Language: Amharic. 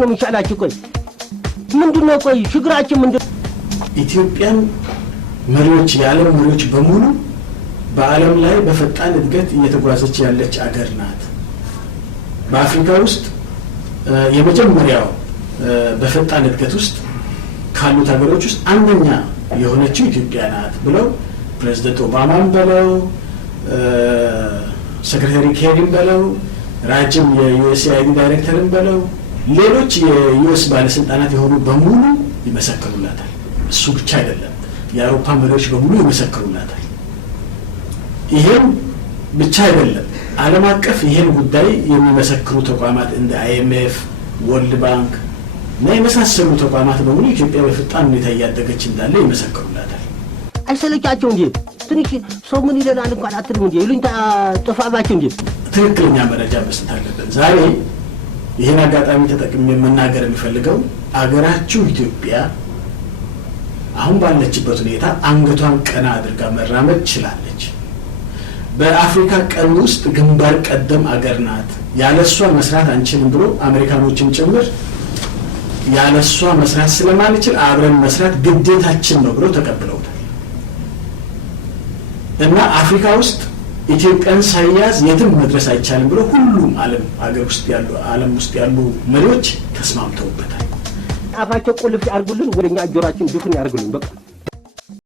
ነው የሚሻላችሁ? ቆይ ምንድነው? ቆይ ችግራችን ምንድነው? ኢትዮጵያን መሪዎች የዓለም መሪዎች በሙሉ በዓለም ላይ በፈጣን እድገት እየተጓዘች ያለች አገር ናት። በአፍሪካ ውስጥ የመጀመሪያው በፈጣን እድገት ውስጥ ካሉት ሀገሮች ውስጥ አንደኛ የሆነችው ኢትዮጵያ ናት ብለው ፕሬዝዳንት ኦባማን በለው ሴክሬታሪ ኬሪን በለው ራጅም የዩኤስኤአይዲ ዳይሬክተርን በለው ሌሎች የዩኤስ ባለስልጣናት የሆኑ በሙሉ ይመሰክሩላታል። እሱ ብቻ አይደለም፣ የአውሮፓ መሪዎች በሙሉ ይመሰክሩላታል። ይሄን ብቻ አይደለም፣ ዓለም አቀፍ ይሄን ጉዳይ የሚመሰክሩ ተቋማት እንደ አይኤምኤፍ፣ ወርልድ ባንክ እና የመሳሰሉ ተቋማት በሙሉ ኢትዮጵያ በፈጣን ሁኔታ እያደገች እንዳለ ይመሰክሩላታል። አይሰለቻቸው እንጂ ትንሽ ሰው ምን ይለናል እንኳን አትልም እንጂ ይሉኝታ ጠፋባቸው እንጂ ትክክለኛ መረጃ መስጠት አለብን። ዛሬ ይሄን አጋጣሚ ተጠቅሜ መናገር የሚፈልገው አገራችሁ ኢትዮጵያ አሁን ባለችበት ሁኔታ አንገቷን ቀና አድርጋ መራመድ ችላለች። በአፍሪካ ቀን ውስጥ ግንባር ቀደም አገር ናት። ያለሷ መስራት አንችልም ብሎ አሜሪካኖችም ጭምር ያለሷ መስራት ስለማንችል አብረን መስራት ግዴታችን ነው ብሎ ተቀብለውታል። እና አፍሪካ ውስጥ ኢትዮጵያን ሳይያዝ የትም መድረስ አይቻልም ብሎ ሁሉም ዓለም ውስጥ ያሉ መሪዎች ተስማምተውበታል። አፋቸው ቁልፍ ያርጉልን፣ ወደኛ ጆሮአችን ድፍን ያርጉልን በቃ